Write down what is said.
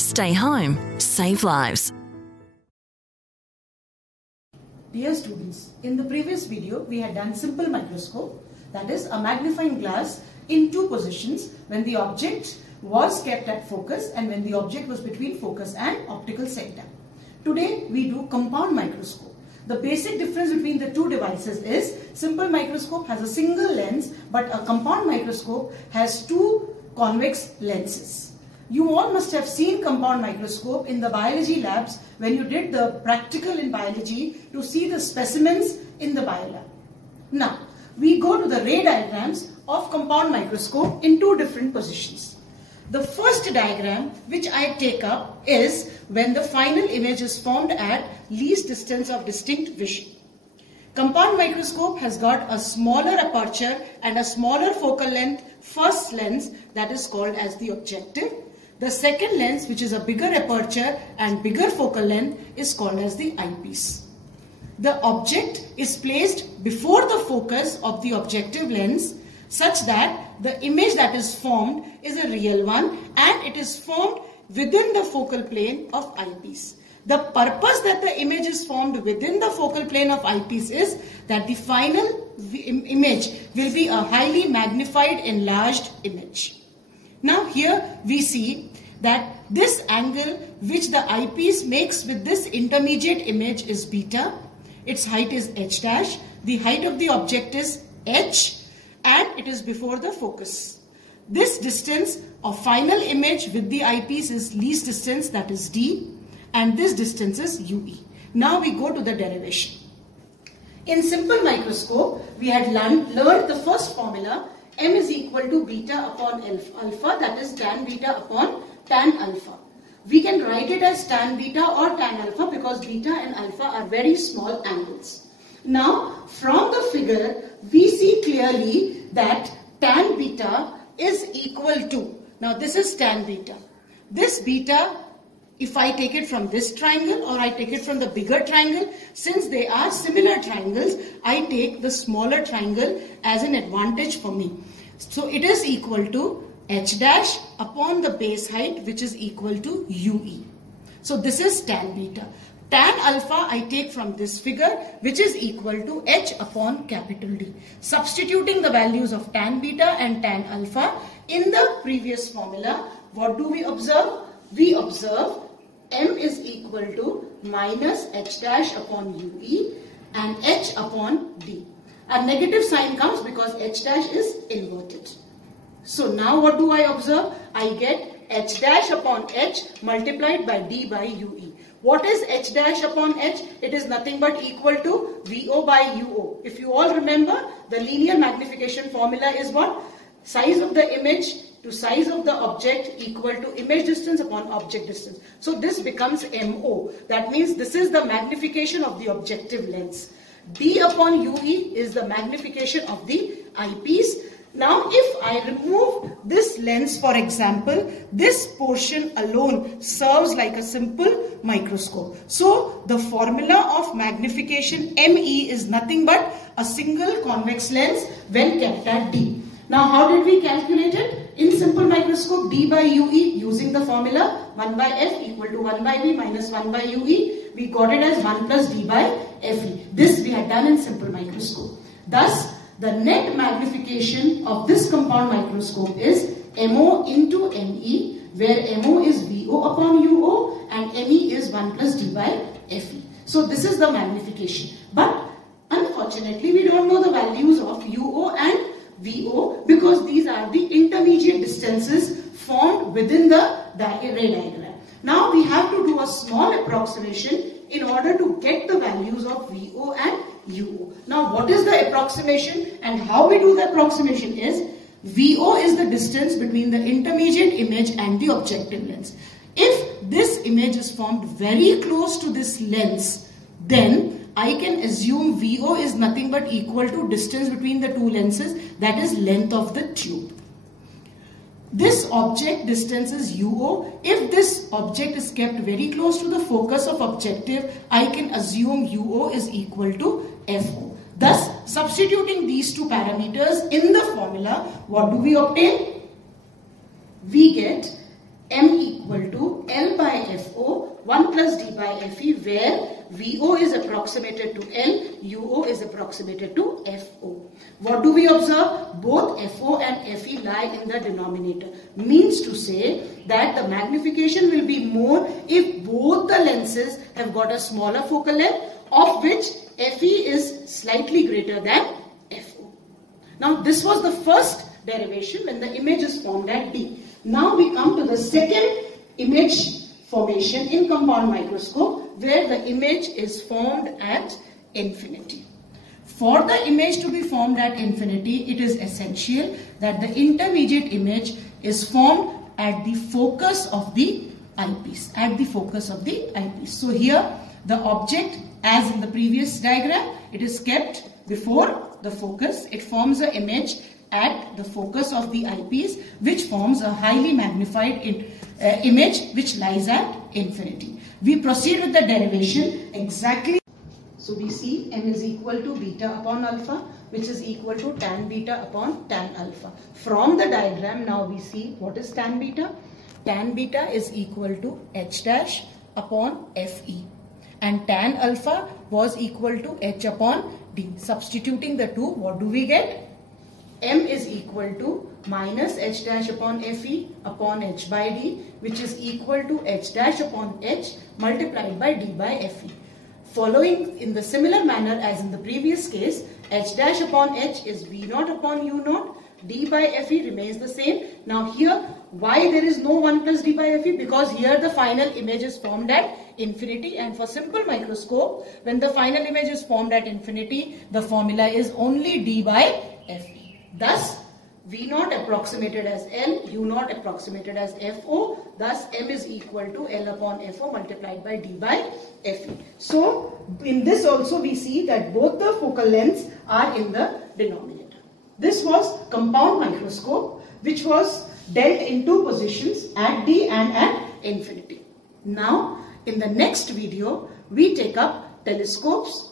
Stay home, save lives. Dear students, in the previous video we had done simple microscope, that is a magnifying glass in two positions when the object was kept at focus and when the object was between focus and optical center. Today we do compound microscope. The basic difference between the two devices is simple microscope has a single lens, but a compound microscope has two convex lenses. You all must have seen compound microscope in the biology labs when you did the practical in biology to see the specimens in the biolab. Now, we go to the ray diagrams of compound microscope in two different positions. The first diagram which I take up is when the final image is formed at least distance of distinct vision. Compound microscope has got a smaller aperture and a smaller focal length first lens that is called as the objective. The second lens, which is a bigger aperture and bigger focal length, is called as the eyepiece. The object is placed before the focus of the objective lens such that the image that is formed is a real one and it is formed within the focal plane of eyepiece. The purpose that the image is formed within the focal plane of eyepiece is that the final image will be a highly magnified, enlarged image. Now here we see that this angle which the eyepiece makes with this intermediate image is beta. Its height is h dash. The height of the object is h and it is before the focus. This distance of final image with the eyepiece is least distance, that is d, and this distance is ue. Now we go to the derivation. In simple microscope we had learned the first formula, m is equal to beta upon alpha, that is tan beta upon tan alpha. We can write it as tan beta or tan alpha because beta and alpha are very small angles. Now from the figure we see clearly that tan beta is equal to, now this is tan beta. This beta, if I take it from this triangle or I take it from the bigger triangle, since they are similar triangles, I take the smaller triangle as an advantage for me. So it is equal to h dash upon the base height, which is equal to ue. So this is tan beta. Tan alpha I take from this figure, which is equal to h upon capital D. Substituting the values of tan beta and tan alpha in the previous formula, what do we observe? We observe m is equal to minus h dash upon ue and h upon d. A negative sign comes because h dash is inverted. So now what do I observe? I get h dash upon h multiplied by d by ue. What is h dash upon h? It is nothing but equal to VO by UO. If you all remember, the linear magnification formula is what? Size of the image to size of the object equal to image distance upon object distance. So this becomes MO. That means this is the magnification of the objective lens. D upon UE is the magnification of the eyepiece. Now if I remove this lens, for example, this portion alone serves like a simple microscope. So the formula of magnification ME is nothing but a single convex lens when kept at D. Now how did we calculate it? In simple microscope, D by UE using the formula 1 by F equal to 1 by V minus 1 by UE. We got it as 1 plus D by FE. This we had done in simple microscope. Thus, the net magnification of this compound microscope is MO into ME, where MO is VO upon UO and ME is 1 plus D by FE. So this is the magnification. But unfortunately, we don't know the values of UO and VO because these are the intermediate distances formed within the ray diagram. Now we have to do a small approximation in order to get the values of VO and UO. Now what is the approximation and how we do the approximation is VO is the distance between the intermediate image and the objective lens. If this image is formed very close to this lens, then I can assume VO is nothing but equal to distance between the two lenses, that is length of the tube. This object distance is UO. If this object is kept very close to the focus of objective, I can assume UO is equal to FO. Thus, substituting these two parameters in the formula, what do we obtain? We get M equal to L plus d by Fe, where VO is approximated to L, UO is approximated to FO. What do we observe? Both FO and Fe lie in the denominator. Means to say that the magnification will be more if both the lenses have got a smaller focal length, of which Fe is slightly greater than FO. Now this was the first derivation when the image is formed at D. Now we come to the second image formation in compound microscope, where the image is formed at infinity. For the image to be formed at infinity, it is essential that the intermediate image is formed at the focus of the eyepiece. So here the object, as in the previous diagram, it is kept before the focus. It forms an image at the focus of the eyepiece, which forms a highly magnified image which lies at infinity. We proceed with the derivation exactly. So we see m is equal to beta upon alpha, which is equal to tan beta upon tan alpha. From the diagram now we see what is tan beta. Tan beta is equal to h dash upon Fe, and tan alpha was equal to h upon d. Substituting the two, what do we get? M is equal to minus h dash upon Fe upon h by d, which is equal to h dash upon h multiplied by d by Fe. Following in the similar manner as in the previous case, h dash upon h is V naught upon U naught, d by Fe remains the same. Now here, why there is no 1 plus d by Fe? Because here the final image is formed at infinity, and for simple microscope, when the final image is formed at infinity, the formula is only d by Fe. Thus, V naught approximated as L, U naught approximated as FO. Thus, M is equal to L upon FO multiplied by D by Fe. So, in this also we see that both the focal lengths are in the denominator. This was compound microscope, which was dealt in two positions, at D and at infinity. Now, in the next video, we take up telescopes